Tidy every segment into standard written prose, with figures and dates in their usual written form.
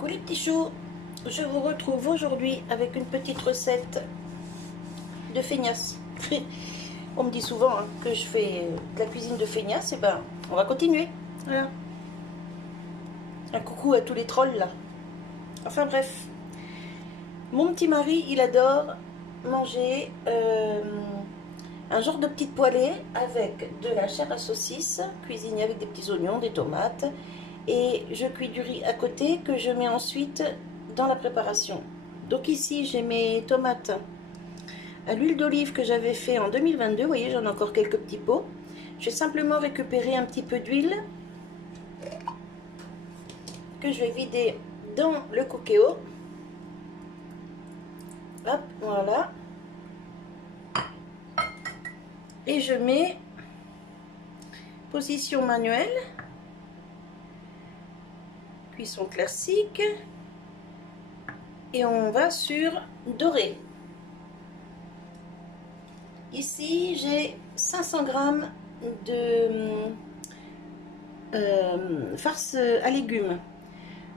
Coucou les petits choux, je vous retrouve aujourd'hui avec une petite recette de feignasse. On me dit souvent que je fais de la cuisine de feignasse, et ben on va continuer. Voilà. Un coucou à tous les trolls là. Enfin bref, mon petit mari il adore manger un genre de petite poêlée avec de la chair à saucisse, cuisinée avec des petits oignons, des tomates. Et je cuis du riz à côté que je mets ensuite dans la préparation. Donc ici j'ai mes tomates à l'huile d'olive que j'avais fait en 2022. Vous voyez, j'en ai encore quelques petits pots. Je vais simplement récupérer un petit peu d'huile que je vais vider dans le Cookéo. Hop, voilà. Et je mets position manuelle, cuisson classique, et on va sur doré. Ici j'ai 500 g de farce à légumes.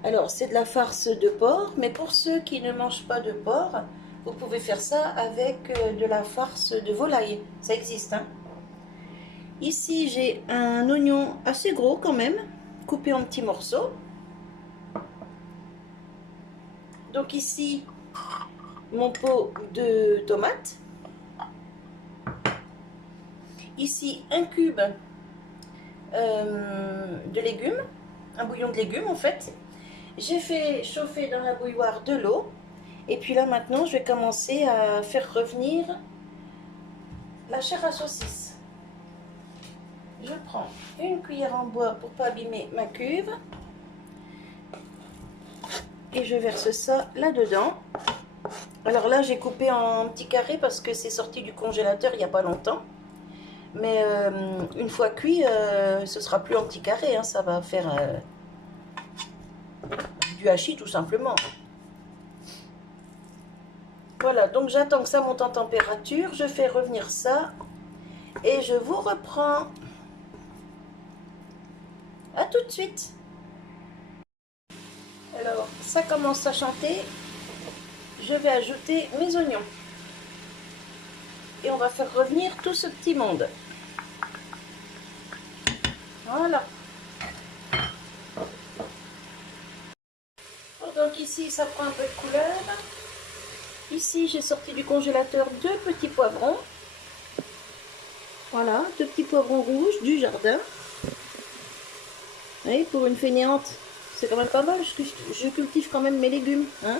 Alors c'est de la farce de porc, mais pour ceux qui ne mangent pas de porc, vous pouvez faire ça avec de la farce de volaille, ça existe hein. Ici j'ai un oignon assez gros quand même, coupé en petits morceaux. Donc ici mon pot de tomates. Ici un cube de légumes, un bouillon de légumes en fait. J'ai fait chauffer dans la bouilloire de l'eau. Et puis là maintenant je vais commencer à faire revenir la chair à saucisse. Je prends une cuillère en bois pour pas abîmer ma cuve. Et je verse ça là-dedans. Alors là j'ai coupé en petits carrés parce que c'est sorti du congélateur il n'y a pas longtemps. Mais une fois cuit, ce sera plus en petits carrés, hein, ça va faire du hachis tout simplement. Voilà, donc j'attends que ça monte en température, je fais revenir ça et je vous reprends. À tout de suite. Alors, ça commence à chanter, je vais ajouter mes oignons. Et on va faire revenir tout ce petit monde. Voilà. Donc ici, ça prend un peu de couleur. Ici, j'ai sorti du congélateur 2 petits poivrons. Voilà, 2 petits poivrons rouges du jardin. Vous voyez, pour une fainéante, c'est quand même pas mal. Je cultive quand même mes légumes. Hein.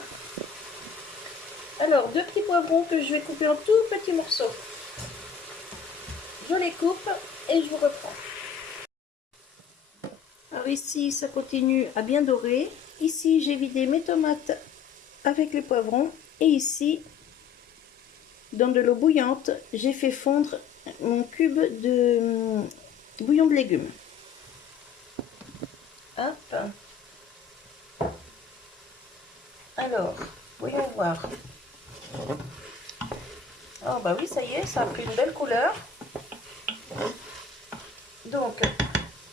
Alors, 2 petits poivrons que je vais couper en tout petits morceaux. Je les coupe et je vous reprends. Alors ici, ça continue à bien dorer. Ici, j'ai vidé mes tomates avec les poivrons. Et ici, dans de l'eau bouillante, j'ai fait fondre mon cube de bouillon de légumes. Hop. Alors, voyons voir. Oh bah oui, ça y est, ça a pris une belle couleur. Donc,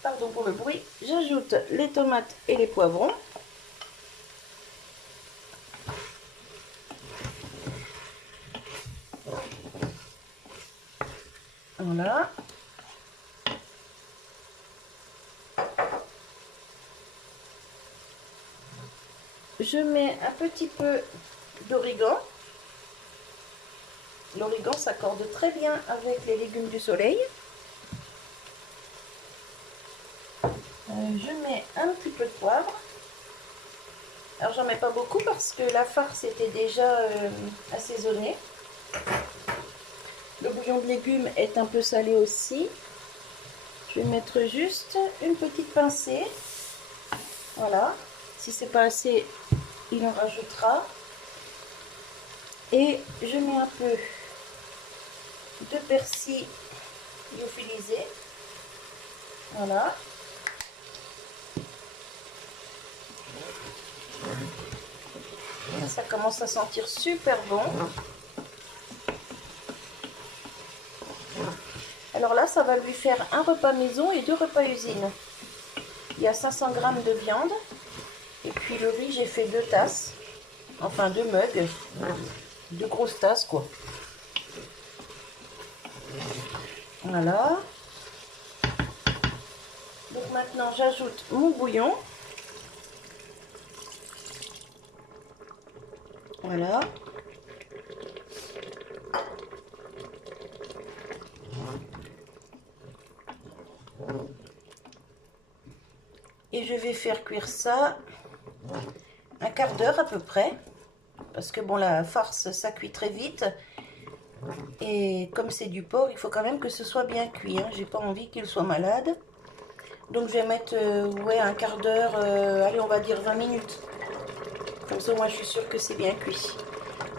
pardon pour le bruit, j'ajoute les tomates et les poivrons. Voilà. Je mets un petit peu d'origan. L'origan s'accorde très bien avec les légumes du soleil. Je mets un petit peu de poivre. Alors j'en mets pas beaucoup parce que la farce était déjà assaisonnée. Le bouillon de légumes est un peu salé aussi. Je vais mettre juste une petite pincée. Voilà. Si c'est pas assez, il en rajoutera. Et je mets un peu de persil lyophilisé. Voilà. Ça commence à sentir super bon. Alors là, ça va lui faire un repas maison et 2 repas usine. Il y a 500 g de viande. Et puis le riz, j'ai fait 2 tasses. Enfin 2 mugs. 2 grosses tasses quoi. Voilà. Donc maintenant j'ajoute mon bouillon. Voilà. Et je vais faire cuire ça un quart d'heure à peu près. Parce que bon, la farce, ça cuit très vite. Et comme c'est du porc, il faut quand même que ce soit bien cuit. Hein. J'ai pas envie qu'il soit malade. Donc je vais mettre ouais, un quart d'heure, allez on va dire 20 minutes. Comme ça moi je suis sûre que c'est bien cuit.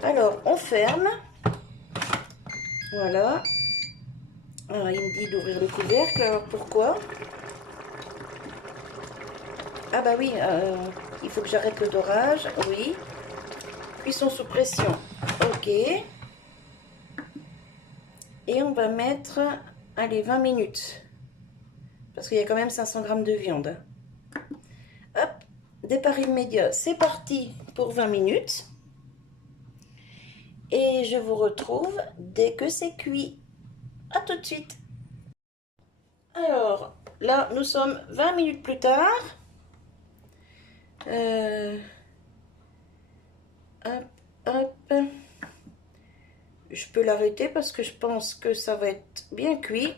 Alors on ferme. Voilà. Alors il me dit d'ouvrir le couvercle, alors pourquoi? Ah bah oui, il faut que j'arrête le dorage, oui. Cuisson sous pression, ok. Et on va mettre, allez 20 minutes. Parce qu'il y a quand même 500 grammes de viande. Hop, départ immédiat, c'est parti pour 20 minutes. Et je vous retrouve dès que c'est cuit. À tout de suite. Alors, là, nous sommes 20 minutes plus tard. Hop, hop. Je peux l'arrêter parce que je pense que ça va être bien cuit.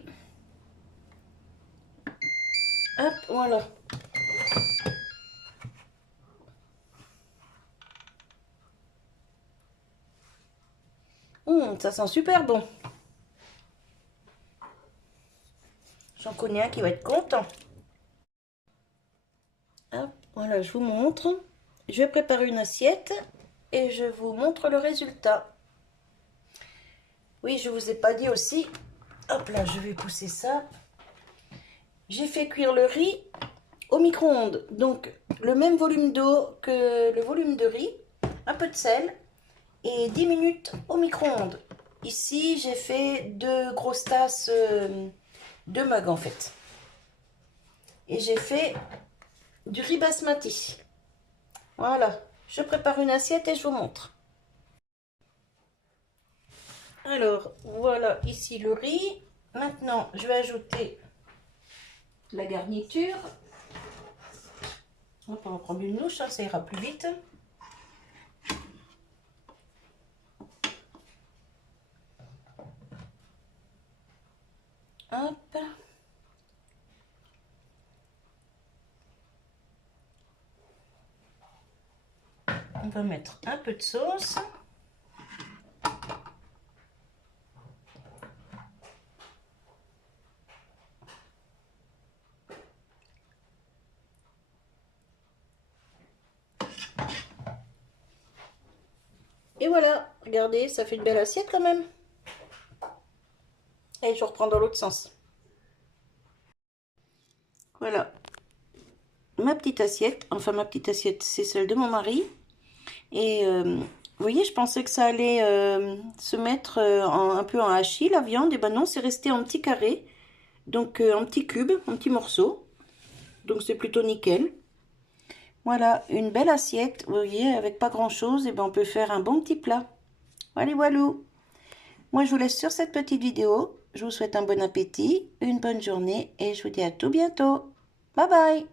Hop, voilà. Ça sent super bon. J'en connais un qui va être content. Hop, voilà, je vous montre. Je vais préparer une assiette et je vous montre le résultat. Oui, je vous ai pas dit aussi. Hop là, je vais pousser ça. J'ai fait cuire le riz au micro-ondes. Donc, le même volume d'eau que le volume de riz. Un peu de sel. Et 10 minutes au micro-ondes. Ici, j'ai fait 2 grosses tasses, 2 mugs en fait. Et j'ai fait du riz basmati. Voilà, je prépare une assiette et je vous montre. Alors, voilà ici le riz. Maintenant, je vais ajouter la garniture. On va prendre une louche, hein, ça ira plus vite. Hop. On va mettre un peu de sauce. Et voilà, regardez, ça fait une belle assiette quand même. Et je reprends dans l'autre sens. Voilà. Ma petite assiette, enfin ma petite assiette, c'est celle de mon mari. Et vous voyez, je pensais que ça allait se mettre un peu en hachis, la viande. Et ben non, c'est resté en petits carrés. Donc en petits cubes, en petits morceaux. Donc c'est plutôt nickel. Voilà, une belle assiette, vous voyez, avec pas grand chose. Et ben on peut faire un bon petit plat. Voilà, voilou. Moi, je vous laisse sur cette petite vidéo. Je vous souhaite un bon appétit, une bonne journée et je vous dis à tout bientôt. Bye bye!